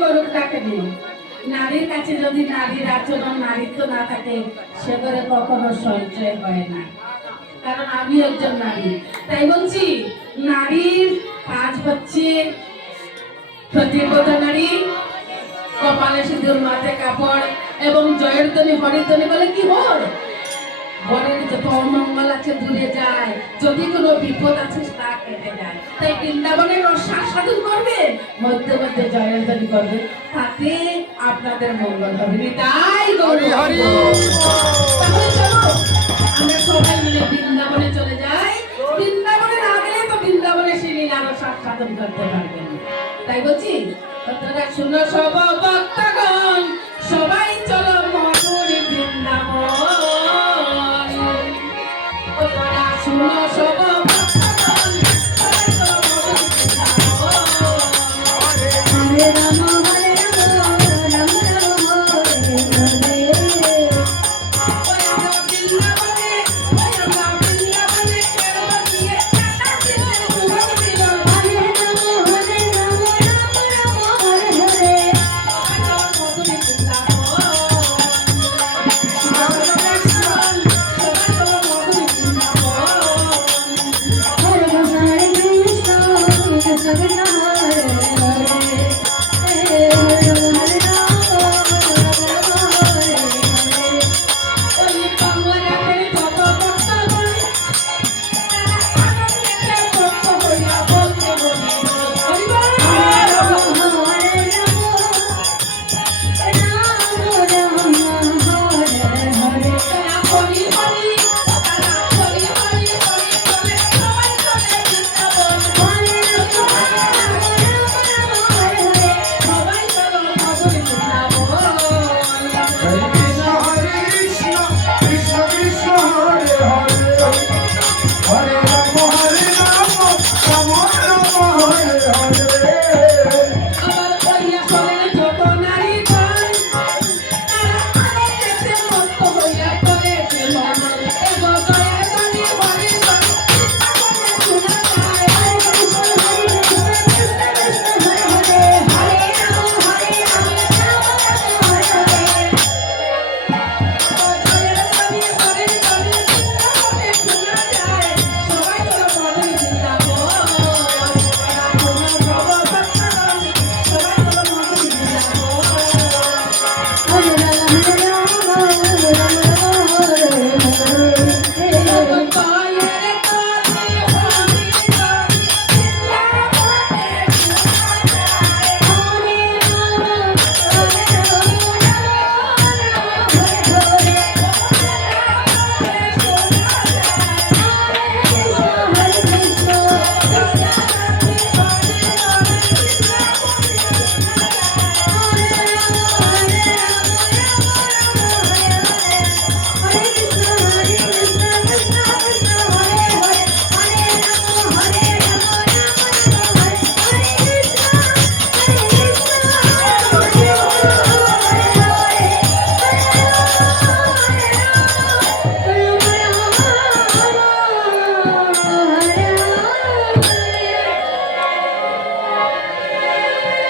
করুক তাকে দিন। নারীর কাছে যদি নারীর আচরণ নারীত্ব না থাকে সে করে কখনো সঞ্চয় হয় না। কারণ আমি একজন নারী, তাই বলছি নারীর কাজ হচ্ছে প্রতিব্রতা নারী কপালে সিঁদুর মাথায় কাপড় এবং জয়ের ধ্বনি হরির ধ্বনি বলে কি হর বরের যত অমঙ্গল আছে দূরে যায়, যদি কোনো বিপদ আছে তা কেটে যায়। তাই বৃন্দাবনের রসার সাধন করবে, মধ্যে মধ্যে জয়ের ধ্বনি করবে, তাতে আপনাদের মঙ্গল হবে। তাই তাহলে চলো আমরা সবাই মিলে বৃন্দাবনে চলে যাই। বৃন্দাবনে না গেলে তো বৃন্দাবনে সেই লীলা রসার সাধন করতে পারবেন। তাই বলছি তোমরা শুনো সব ভক্তগণ, সবাই চলো মধুর বৃন্দাবন। তোমরা শুনো সব ভক্তগণ, সবাই চলো মধুর বৃন্দাবন। হরে রাম